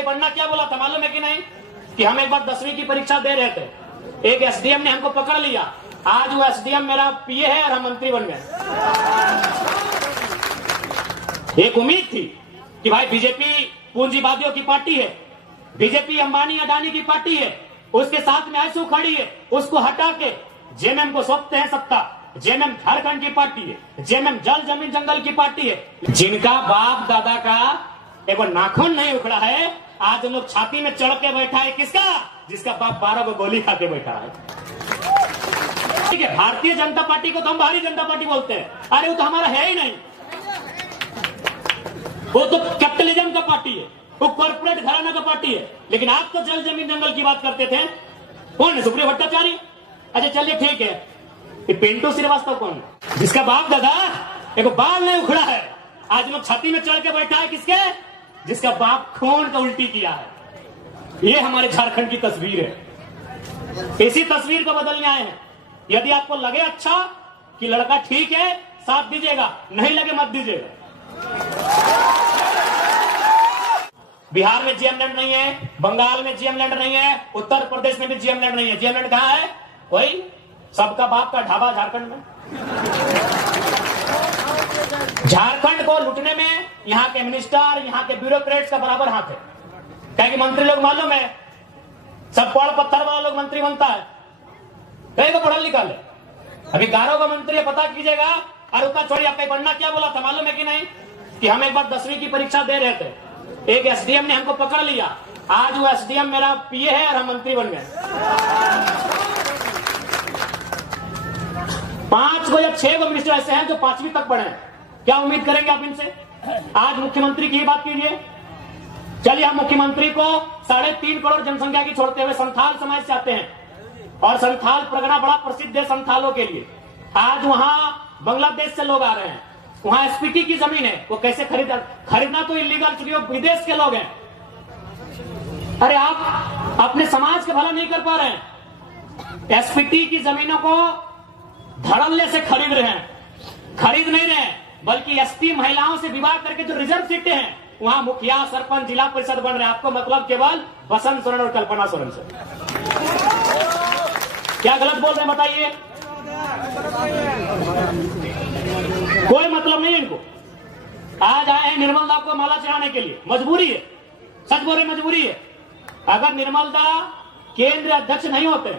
आपका पढ़ना क्या बोला था मालूम है कि नहीं? कि हम एक बार 10वीं की परीक्षा दे रहे थे, एक एसडीएम ने हमको पकड़ लिया। आज वो एसडीएम मेरा पीए है और हम मंत्री बन गए। एक उम्मीद थी कि भाई बीजेपी पूंजीवादियों की पार्टी है, बीजेपी अंबानी अडानी की पार्टी है, उसके साथ में आंसू खड़ी है, उसको हटा के जेएमएम को सौंपते हैं सत्ता। जेएमएम झारखंड की पार्टी है, जेएमएम जल जमीन जंगल की पार्टी है। जिनका बाप दादा का एक नाखून नहीं उखड़ा है, आज लोग छाती में चढ़ के बैठा है। किसका? जिसका बाप 12 को गोली खा के बैठा है। ठीक है, भारतीय जनता पार्टी को तो हम भारतीय जनता पार्टी बोलते हैं। अरे वो तो हमारा है ही नहीं, वो तो कैपिटलिज्म का पार्टी है, वो कॉर्पोरेट घराना का पार्टी है। लेकिन आप तो जल जमीन जंगल की बात करते थे। कौन है? सुप्रियो भट्टाचार्य। अच्छा चलिए ठीक है, ये पिंटू श्रीवास्तव कौन है? जिसका बाप दादा एक बाल नहीं उखड़ा है, आज लोग छाती में चढ़ के बैठा है। किसके? जिसका बाप खून का उल्टी किया है। ये हमारे झारखंड की तस्वीर है। इसी तस्वीर को बदलने आए हैं। यदि आपको लगे अच्छा कि लड़का ठीक है, साथ दीजिएगा, नहीं लगे मत दीजिएगा। बिहार में जीएम लैंड नहीं है, बंगाल में जीएम लैंड नहीं है, उत्तर प्रदेश में भी जीएम लैंड नहीं है। जीएम लैंड कहां है? वही सबका बाप का ढाबा झारखंड में। झारखंड को लूटने में यहाँ के मिनिस्टर, यहाँ के ब्यूरोक्रेट्स का बराबर हाथ है। क्या कि मंत्री लोग मालूम है, सब पढ़ पत्थर वाला लोग मंत्री बनता है, कहीं को पढ़ा लिखा ले। अभी गारो का मंत्री है, पता कीजिएगा। और उतना छोड़िए, आपका पढ़ना क्या बोला था मालूम है कि नहीं? कि हम एक बार 10वीं की परीक्षा दे रहे थे, एक एसडीएम ने हमको पकड़ लिया। आज वो एसडीएम मेरा पीए है और हम मंत्री बन गए। 5 या 6 मिनिस्टर ऐसे हैं जो 5वीं तक पढ़े हैं। क्या उम्मीद करेंगे आप इनसे? आज मुख्यमंत्री की बात कीजिए। चलिए, हम मुख्यमंत्री को 3.5 करोड़ जनसंख्या की छोड़ते हुए संथाल समाज से आते हैं, और संथाल परगना बड़ा प्रसिद्ध है संथालों के लिए। आज वहां बांग्लादेश से लोग आ रहे हैं, वहां एसपीटी की जमीन है, वो कैसे खरीदना तो इलीगल, क्योंकि वो विदेश के लोग हैं। अरे आप अपने समाज का भला नहीं कर पा रहे हैं, एसपीटी की जमीनों को धड़ल्ले से खरीद रहे हैं। खरीद नहीं रहे हैं, बल्कि एसपी महिलाओं से विवाह करके जो रिजर्व सीटें हैं, वहां मुखिया, सरपंच, जिला परिषद बन रहे हैं। आपको मतलब केवल बसंत सोरेन और कल्पना सोरेन से। क्या गलत बोल रहे हैं बताइए? कोई मतलब नहीं है इनको। आज आए हैं निर्मल दा को माला चढ़ाने के लिए, मजबूरी है। सच बोल रहे, मजबूरी है। अगर निर्मल दा केंद्रीय अध्यक्ष नहीं होते,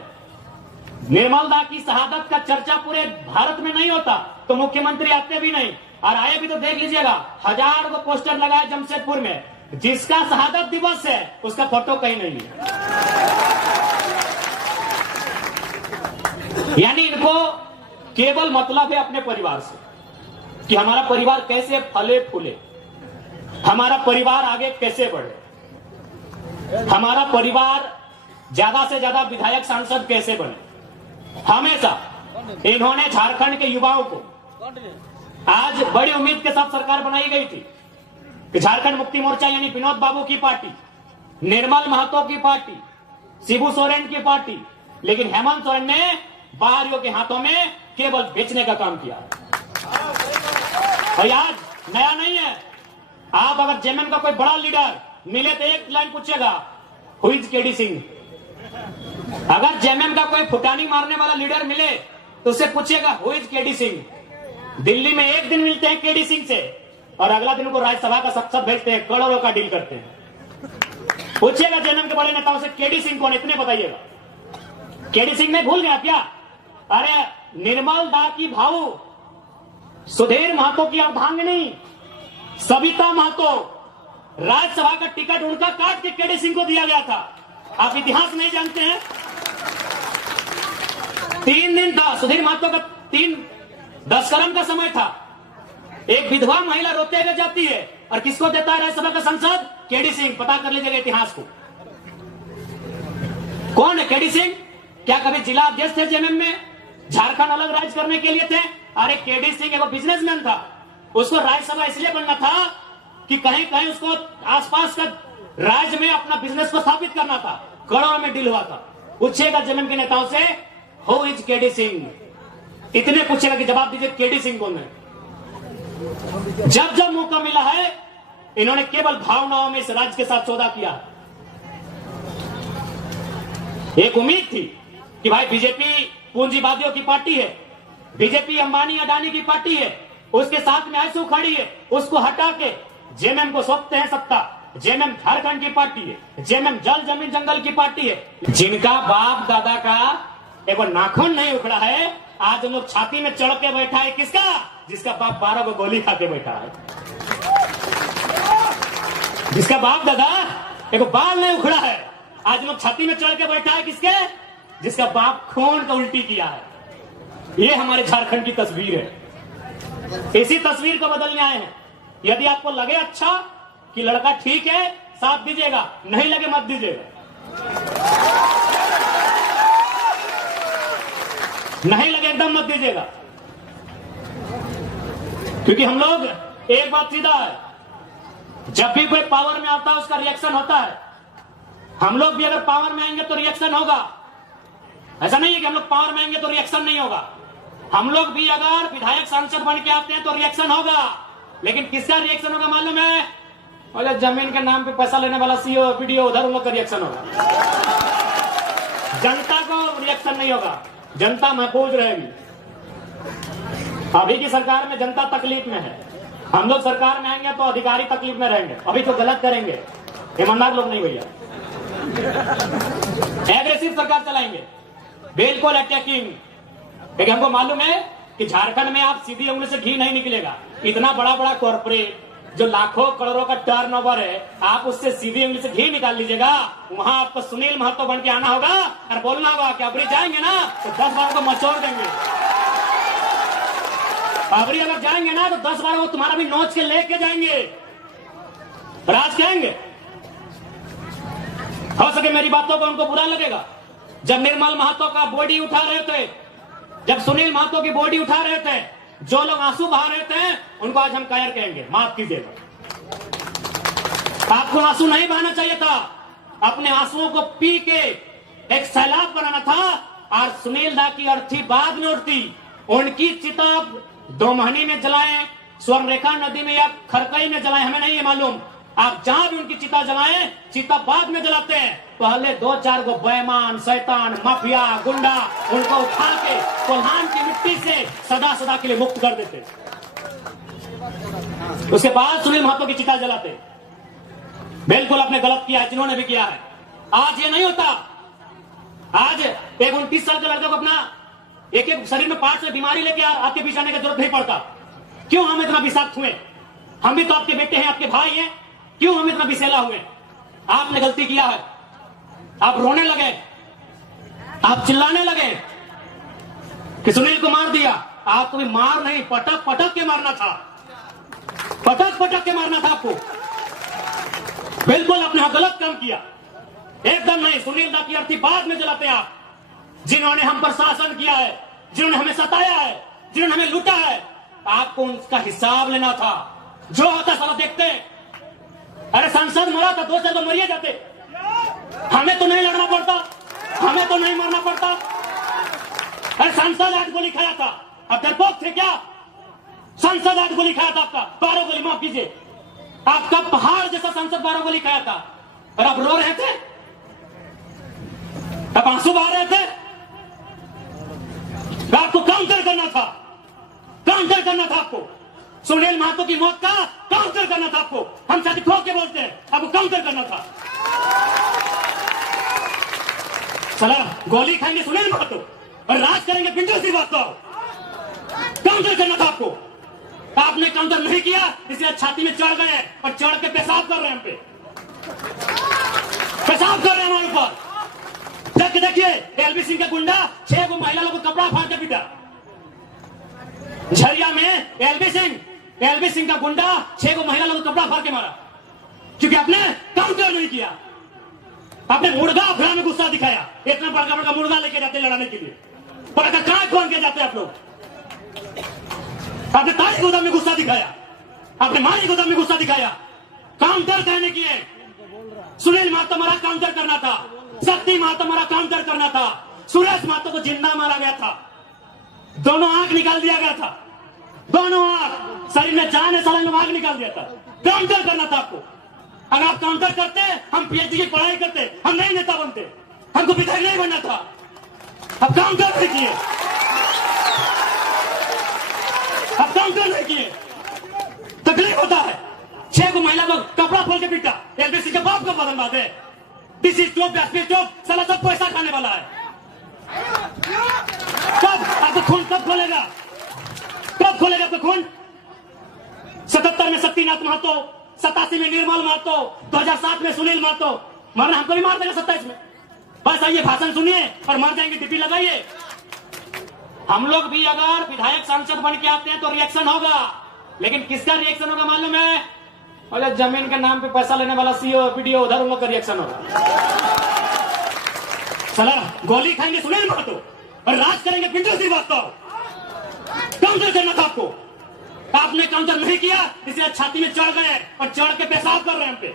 निर्मल दा की शहादत का चर्चा पूरे भारत में नहीं होता, तो मुख्यमंत्री आते भी नहीं। और आए भी तो देख लीजिएगा, 1000 को पोस्टर लगाए जमशेदपुर में, जिसका शहादत दिवस है उसका फोटो कहीं नहीं है। यानी इनको केवल मतलब है अपने परिवार से, कि हमारा परिवार कैसे फले फूले, हमारा परिवार आगे कैसे बढ़े, हमारा परिवार ज्यादा से ज्यादा विधायक सांसद कैसे बने। हमेशा इन्होंने झारखंड के युवाओं को, आज बड़ी उम्मीद के साथ सरकार बनाई गई थी कि झारखंड मुक्ति मोर्चा यानी विनोद बाबू की पार्टी, निर्मल महतो की पार्टी, शिबू सोरेन की पार्टी, लेकिन हेमंत सोरेन ने बाहरियों के हाथों में केवल बेचने का काम किया। और आज नया नहीं है। आप अगर जेएमएम का कोई बड़ा लीडर मिले तो एक लाइन पूछेगा, हु इज केडी सिंह। अगर जेएमएम का कोई फुटानी मारने वाला लीडर मिले तो उससे पूछेगा, who is KD Singh. Delhi में एक दिन मिलते हैं केडी सिंह से, और अगला दिन को राज्यसभा का संसद भेजते हैं, करोड़ों का डील करते हैं। पूछिएगा जेएमएम के बड़े नेताओं से, केडी सिंह कौन, इतने बताइएगा। केडी सिंह ने भूल गया क्या? अरे निर्मल दा की भाऊ सुधीर महतो की अर्धांगिनी सविता महतो, राज्यसभा का टिकट उनका काट के केडी सिंह को दिया गया था। आप इतिहास नहीं जानते हैं? 3 दिन था सुधीर महतो का, 10 का समय था। एक विधवा महिला रोते हुए जाती है, और किसको देता है राज्यसभा का सांसद? केडी सिंह। पता कर लीजिएगा इतिहास को, कौन है केडी सिंह। क्या कभी जिला अध्यक्ष थे जेएमएम में? झारखंड अलग राज्य करने के लिए थे? अरे केडी सिंह एक बिजनेसमैन था, उसको राज्यसभा इसलिए बनना था कि कहीं कहीं उसको आसपास का राज्य में अपना बिजनेस को स्थापित करना था। करोड़ों में डील हुआ था। पूछेगा जेएमएम के नेताओं से, हु इज केडी सिंह। इतने पूछेगा कि जवाब दीजिए, केडी सिंह कौन है। जब जब मौका मिला है, इन्होंने केवल भावनाओं में इस राज्य के साथ सौदा किया। एक उम्मीद थी कि भाई बीजेपी पूंजीवादियों की पार्टी है, बीजेपी अंबानी अडानी की पार्टी है, उसके साथ में आयसू खड़ी है, उसको हटा के जेएमएम को सौंपते हैं सत्ता। जेएमएम झारखंड की पार्टी है, जेएमएम जल जमीन जंगल की पार्टी है, जिनका बाप दादा का एक नाखून नहीं उखड़ा है, आज हम लोग छाती में चढ़ के बैठा है। किसका? जिसका बाप 12 को गोली खा के बैठा है, जिसका बाप दादा एक बाल नहीं उखड़ा है, आज लोग छाती में चढ़ के बैठा है। किसके? जिसका बाप खून का उल्टी किया है। ये हमारे झारखंड की तस्वीर है। इसी तस्वीर को बदलने आए हैं। यदि आपको लगे अच्छा कि लड़का ठीक है, साथ दीजिएगा, नहीं लगे मत दीजिएगा, नहीं लगे एकदम मत दीजिएगा। क्योंकि हम लोग एक बात सीधा है, जब भी कोई पावर में आता है उसका रिएक्शन होता है। हम लोग भी अगर पावर में आएंगे तो रिएक्शन होगा। ऐसा नहीं है कि हम लोग पावर में आएंगे तो रिएक्शन नहीं होगा। हम लोग भी अगर विधायक सांसद बन के आते हैं तो रिएक्शन होगा। लेकिन किसका रिएक्शन होगा मालूम है? और जमीन के नाम पे पैसा लेने वाला सीओ वीडियो उधर उन लोग का रिएक्शन होगा। जनता को रिएक्शन नहीं होगा, जनता महफूज रहेगी। अभी की सरकार में जनता तकलीफ में है। हम लोग सरकार में आएंगे तो अधिकारी तकलीफ में रहेंगे। अभी तो गलत करेंगे, ईमानदार लोग नहीं भैया, एग्रेसिव सरकार चलाएंगे, बिल्कुल अटैकिंग। क्योंकि हमको मालूम है कि झारखंड में आप सीधी उंगली से घी नहीं निकलेगा। इतना बड़ा बड़ा कॉर्पोरेट जो लाखों करोड़ों का टर्नओवर है, आप उससे सीधी उंगली से घी निकाल लीजिएगा। वहां आपको सुनील महतो बन के आना होगा और बोलना होगा कि अबरी जाएंगे ना तो 10 बार को मचोड़ देंगे। अबरी अगर जाएंगे ना तो 10 बार को तुम्हारा भी नोच के लेके जाएंगे, राज कहेंगे। हो सके मेरी बातों को उनको बुरा लगेगा। जब निर्मल महतो का बॉडी उठा रहे थे, जब सुनील महतो की बॉडी उठा रहे थे, जो लोग आंसू बहा रहे थे, उनको आज हम कायर कहेंगे, माफ कीजिएगा। आपको आंसू नहीं बहाना चाहिए था, अपने आंसुओं को पी के एक सैलाब बनाना था। और सुनील दा की अर्थी बाद में उठती, उनकी चिता 2 महीने में जलाएं, स्वर्णरेखा नदी में या खरकई में जलाएं, हमें नहीं है मालूम। आप जहां भी उनकी चिता जलाएं, चिता बाद में जलाते हैं। पहले 2-4 को बेईमान, शैतान, माफिया, गुंडा, उनको उठा के कोल्हान की मिट्टी से सदा सदा के लिए मुक्त कर देते। उसके बाद सुनील महतो की चिता जलाते। बिल्कुल आपने गलत किया है, जिन्होंने भी किया है। आज ये नहीं होता। आज एक 29 साल के लड़के को अपना एक शरीर में पार्ट से बीमारी लेके आपके बीच आने की जरूरत नहीं पड़ता। क्यों हम इतना विषाक्त हुए? हम भी तो आपके बेटे हैं, आपके भाई हैं, क्यों हम इतना विषैला हुए? आपने गलती किया है, आप रोने लगे, आप चिल्लाने लगे कि सुनील को मार दिया। आपको भी मार नहीं, पटक पटक के मारना था, पटक पटक के मारना था आपको। बिल्कुल आपने गलत काम किया, एकदम नहीं। सुनील दा की अर्थी बाद में जलाते आप। जिन्होंने हम पर शासन किया है, जिन्होंने हमें सताया है, जिन्होंने हमें लूटा है, आपको उनका हिसाब लेना था। जो होता सारा देखते। अरे सांसद मरा था, 2 साल तो मरिए जाते। हमें तो नहीं लड़ना पड़ता, हमें तो नहीं मरना पड़ता। अरे सांसद आज गोली खाया था, अब डरपोक थे क्या? सांसद आज गोली खाया था, आपका 12 गोली, माफ कीजिए, आपका पहाड़ जैसा सांसद 12 गोली खाया था। और आप रो रहे थे, अब आंसू बहा रहे थे। आपको काउंटर करना था, काउंटर करना था आपको। सुनील महतो की मौत का काउंटर करना था आपको। हम साथी ठोक के बोलते हैं, आपको काउंटर करना था। चला गोली खाएंगे सुनील महतो और राज करेंगे पिंटू श्रीवास्तव। काउंटर करना था आपको, आपने काउंटर नहीं किया, इसलिए छाती में चढ़ गए और चढ़ के पेशाब कर रहे हैं, हम पे पेशाब कर रहे हैं हमारे ऊपर। देखिए एलबी सिंह का गुंडा 6 को महिला लोगों को कपड़ा फाड़ के पीटा। झरिया में एलबी सिंह का गुंडा 6 को महिला लोगों को कपड़ा फाड़ के मारा, क्योंकि आपने काउंटर नहीं किया। आपने मुर्गा अफड़ा में गुस्सा दिखाया। इतना बड़का बड़का मुर्गा लेके जाते लड़ाने के लिए, बड़का कांच खोल के जाते आप लोग। आपने तारी गोदाम में गुस्सा दिखाया, आपने मारी गोदाम में गुस्सा दिखाया। काउंटर कहने की है। सुनील महतो मारा, काउंटर करना था। शक्ति महतो मारा, काउंटर करना था। सुरेश महतो को जिंदा मारा गया था, दोनों आंख निकाल दिया गया था, दोनों आंख, शरीर में जान है, साले में आंख निकाल दिया था। काउंटर करना था आपको। अगर आप काउंटर करते, हम पीएचडी की पढ़ाई करते, हम नहीं नेता बनते। हमको विधायक नहीं बनना था, अब काम कर रहे किए, अब काम कर रहे किए, तकलीफ होता है। 6 को महिला को कपड़ा खोल के पीटा, एलबीसी के बाप को बदल बात है, डीसी चौक, एसपी चौक, साला सब पैसा खाने वाला है। कब आपको खून कब खोलेगा, कब खोलेगा आपको खून? 77 में शक्तिनाथ महतो, 87 में निर्मल महतो, 2007 में सुनील महतो, मरना हमको भी मार देगा 27 में। बस आइए भाषण सुनिए और मर जाएंगे, ड्यूटी लगाइए। हम लोग भी अगर विधायक सांसद बन के आते हैं तो रिएक्शन होगा, लेकिन किसका रिएक्शन होगा मालूम है? और जमीन के नाम पे पैसा लेने वाला सीओ वीडियो, उधर उन लोग का रिएक्शन होगा। साला गोली खाएंगे सुनील महतो और राज करेंगे पिंटू श्रीवास्तव। काउंटर करना था आपको, आपने काउंटर नहीं किया, इसलिए छाती में चढ़ गए और चढ़ के पेशाब कर रहे हैं हम पे।